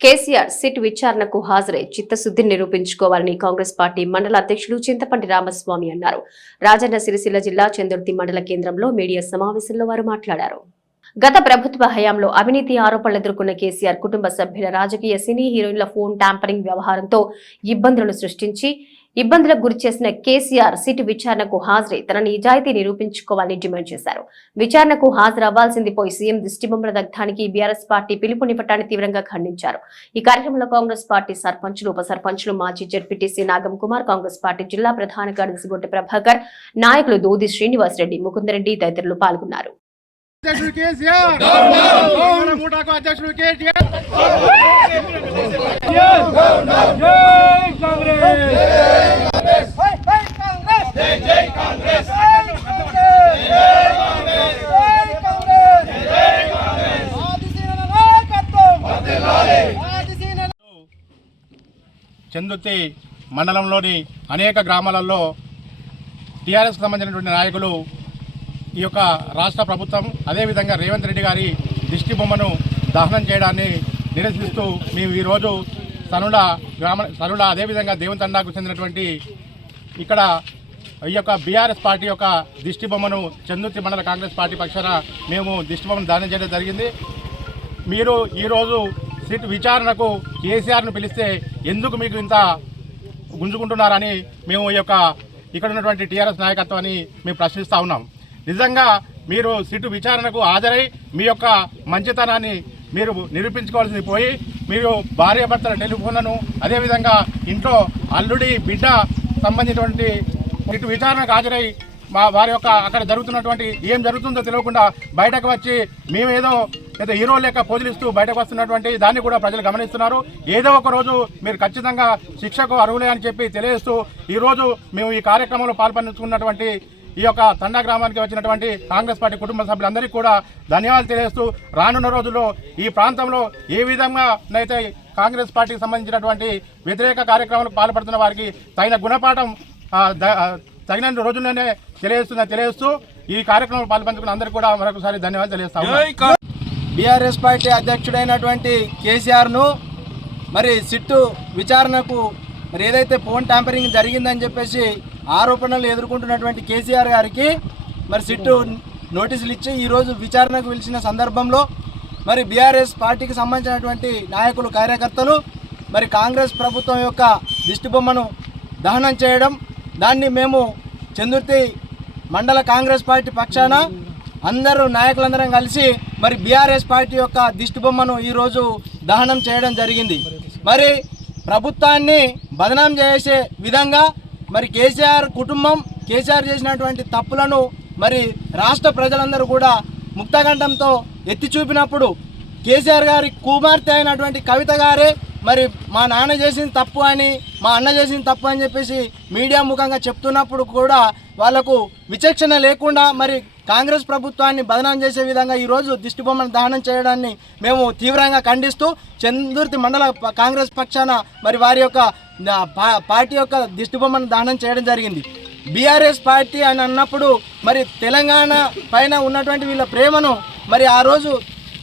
KCR SIT విచారణకు హాజరై చిత్తశుద్ధిని నిరూపించుకోవాలని కాంగ్రెస్ పార్టీ మండల అధ్యక్షులు చింతపండి రామస్వామి అన్నారు. రాజన్న సిరిసిల్ల జిల్లా చందుర్తి మండల కేంద్రంలో మీడియా సమావేశంలో వారు మాట్లాడారు. గత ప్రభుత్వ హయాంలో అవినీతి ఆరోపణలు ఎదుర్కొన్న కేసీఆర్ కుటుంబ సభ్యుల రాజకీయ సినీ హీరోయిన్ల ఫోన్ ట్యాంపరింగ్ వ్యవహారంతో ఇబ్బందులను సృష్టించి ఇబ్బందులకు గురి చేసిన కేసీఆర్ సిట్ విచారణకు హాజరై తన నిజాయితీ నిరూపించుకోవాలని డిమాండ్ చేశారు. విచారణకు హాజరవ్వాల్సింది పోయి సీఎం దిష్టిబొమ్మల దగ్ధానికి బీఆర్ఎస్ పార్టీ పిలుపునివ్వటాన్ని తీవ్రంగా ఖండించారు. ఈ కార్యక్రమంలో కాంగ్రెస్ పార్టీ సర్పంచులు ఉప సర్పంచులు మాజీ జడ్పీటీసీ నాగం కుమార్ కాంగ్రెస్ పార్టీ జిల్లా ప్రధాన కార్యదర్శి గొట్టె ప్రభాకర్ నాయకులు దూది శ్రీనివాస్ రెడ్డి ముకుందరెడ్డి తదితరులు పాల్గొన్నారు. అధ్యక్షుడు కేసీఆర్! అధ్యక్షుడు కేటీఆర్! చందుర్తి మండలంలోని అనేక గ్రామాలలో టీఆర్ఎస్కి సంబంధించినటువంటి నాయకులు ఈ యొక్క రాష్ట్ర ప్రభుత్వం అదేవిధంగా రేవంత్ రెడ్డి గారి దిష్టి బొమ్మను దహనం చేయడాన్ని నిరసిస్తూ మేము ఈరోజు సనుల గ్రామ సనుల అదేవిధంగా దేవంతండాకు చెందినటువంటి ఇక్కడ ఈ యొక్క బీఆర్ఎస్ పార్టీ యొక్క దిష్టి బొమ్మను చందుర్తి మండల కాంగ్రెస్ పార్టీ పక్షాన మేము దిష్టి బొమ్మను దానం చేయడం జరిగింది. మీరు ఈరోజు సిట్ విచారణకు కేసీఆర్ను పిలిస్తే ఎందుకు మీకు ఇంత గుంజుకుంటున్నారని మేము ఈ యొక్క ఇక్కడ ఉన్నటువంటి టీఆర్ఎస్ నాయకత్వాన్ని మేము ప్రశ్నిస్తూ ఉన్నాం. నిజంగా మీరు సిటు విచారణకు హాజరై మీ యొక్క మంచితనాన్ని మీరు నిరూపించుకోవాల్సింది పోయి మీరు భార్యాభర్తల టెలిఫోన్లను అదేవిధంగా ఇంట్లో అల్లుడి బిడ్డ సంబంధించినటువంటి ఇటు విచారణకు హాజరై మా వారి యొక్క అక్కడ జరుగుతున్నటువంటి ఏం జరుగుతుందో తెలియకుండా బయటకు వచ్చి మేమేదో లేదా హీరో లేక పోజులిస్తూ బయటకు వస్తున్నటువంటి దాన్ని కూడా ప్రజలు గమనిస్తున్నారు. ఏదో ఒక రోజు మీరు ఖచ్చితంగా శిక్షకు అర్హులే అని చెప్పి తెలియజేస్తూ ఈరోజు మేము ఈ కార్యక్రమంలో పాల్పంచుకున్నటువంటి ఈ యొక్క తండా గ్రామానికి వచ్చినటువంటి కాంగ్రెస్ పార్టీ కుటుంబ సభ్యులందరికీ కూడా ధన్యవాదాలు తెలియజేస్తూ రానున్న రోజుల్లో ఈ ప్రాంతంలో ఏ విధంగా అయితే కాంగ్రెస్ పార్టీకి సంబంధించినటువంటి వ్యతిరేక కార్యక్రమాలకు పాల్పడుతున్న వారికి తగిన గుణపాఠం తగిన రోజుల్లోనే తెలియజేస్తుందని తెలియజేస్తూ ఈ కార్యక్రమంలో పాల్పంచుకున్న అందరికీ కూడా మరొకసారి ధన్యవాదాలు తెలియజేస్తాము బీఆర్ఎస్ పార్టీ అధ్యక్షుడైనటువంటి కేసీఆర్ను మరి సిట్టు విచారణకు మరి ఏదైతే ఫోన్ ట్యాంపరింగ్ జరిగిందని చెప్పేసి ఆరోపణలు ఎదుర్కొంటున్నటువంటి కేసీఆర్ గారికి మరి సిట్టు నోటీసులు ఇచ్చి ఈరోజు విచారణకు పిలిచిన సందర్భంలో మరి బీఆర్ఎస్ పార్టీకి సంబంధించినటువంటి నాయకులు కార్యకర్తలు మరి కాంగ్రెస్ ప్రభుత్వం యొక్క దిష్టిబొమ్మను దహనం చేయడం దాన్ని మేము చందుర్తి మండల కాంగ్రెస్ పార్టీ పక్షాన అందరూ నాయకులందరం కలిసి మరి బీఆర్ఎస్ పార్టీ యొక్క దిష్టిబొమ్మను ఈరోజు దహనం చేయడం జరిగింది. మరి ప్రభుత్వాన్ని బదనాం చేసే విధంగా మరి కేసీఆర్ కుటుంబం కేసీఆర్ చేసినటువంటి తప్పులను మరి రాష్ట్ర ప్రజలందరూ కూడా ముక్తగంఠంతో ఎత్తి చూపినప్పుడు కేసీఆర్ గారి కుమార్తె అయినటువంటి కవిత గారే మరి మా నాన్న చేసింది తప్పు అని మా అన్న చేసింది తప్పు అని చెప్పేసి మీడియా ముఖంగా చెప్తున్నప్పుడు కూడా వాళ్ళకు విచక్షణ లేకుండా మరి కాంగ్రెస్ ప్రభుత్వాన్ని బదనాం చేసే విధంగా ఈరోజు దిష్టిబొమ్మను దహనం చేయడాన్ని మేము తీవ్రంగా ఖండిస్తూ చందుర్తి మండల కాంగ్రెస్ పక్షాన మరి వారి యొక్క పార్టీ యొక్క దిష్టిబొమ్మను దహనం చేయడం జరిగింది. బీఆర్ఎస్ పార్టీ అని అన్నప్పుడు మరి తెలంగాణ పైన ఉన్నటువంటి వీళ్ళ ప్రేమను మరి ఆ రోజు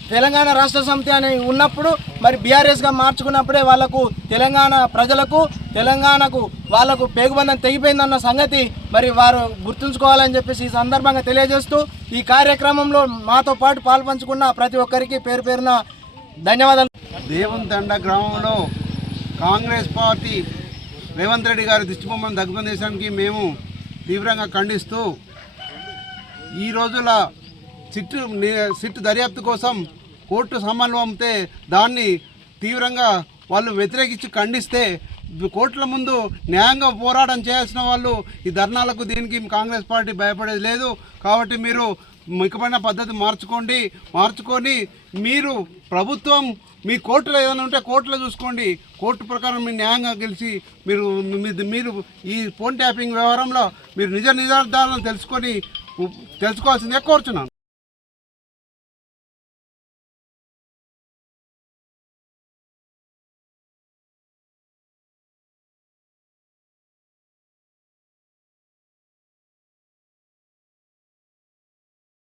తెలంగాణ రాష్ట్ర సమితి అని ఉన్నప్పుడు మరి బీఆర్ఎస్గా మార్చుకున్నప్పుడే వాళ్ళకు తెలంగాణ ప్రజలకు తెలంగాణకు వాళ్ళకు పేగుబంధం తెగిపోయిందన్న సంగతి మరి వారు గుర్తుంచుకోవాలని చెప్పేసి ఈ సందర్భంగా తెలియజేస్తూ ఈ కార్యక్రమంలో మాతో పాటు పాల్పంచుకున్న ప్రతి ఒక్కరికి పేరు పేరున ధన్యవాదాలు. దేవంతండ గ్రామంలో కాంగ్రెస్ పార్టీ రేవంత్ రెడ్డి గారి దిష్టిబొమ్మను దగ్గుబందేశానికి మేము తీవ్రంగా ఖండిస్తూ ఈ రోజుల సిట్టు సిట్టు దర్యాప్తు కోసం కోర్టు సమన్లు దాన్ని తీవ్రంగా వాళ్ళు వ్యతిరేకించి ఖండిస్తే కోర్టుల ముందు న్యాయంగా పోరాటం చేయాల్సిన వాళ్ళు ఈ ధర్నాలకు దీనికి కాంగ్రెస్ పార్టీ భయపడేది లేదు. కాబట్టి మీరు మికమైన పద్ధతి మార్చుకోండి. మార్చుకొని మీరు ప్రభుత్వం మీ కోర్టులో ఏదైనా ఉంటే కోర్టులో చూసుకోండి. కోర్టు ప్రకారం మీరు న్యాయంగా గెలిచి మీరు మీ- మీరు ఈ ఫోన్ ట్యాపింగ్ వ్యవహారంలో మీరు నిజ నిజార్థాలను తెలుసుకొని తెలుసుకోవాల్సిందే కోరుచున్నాను.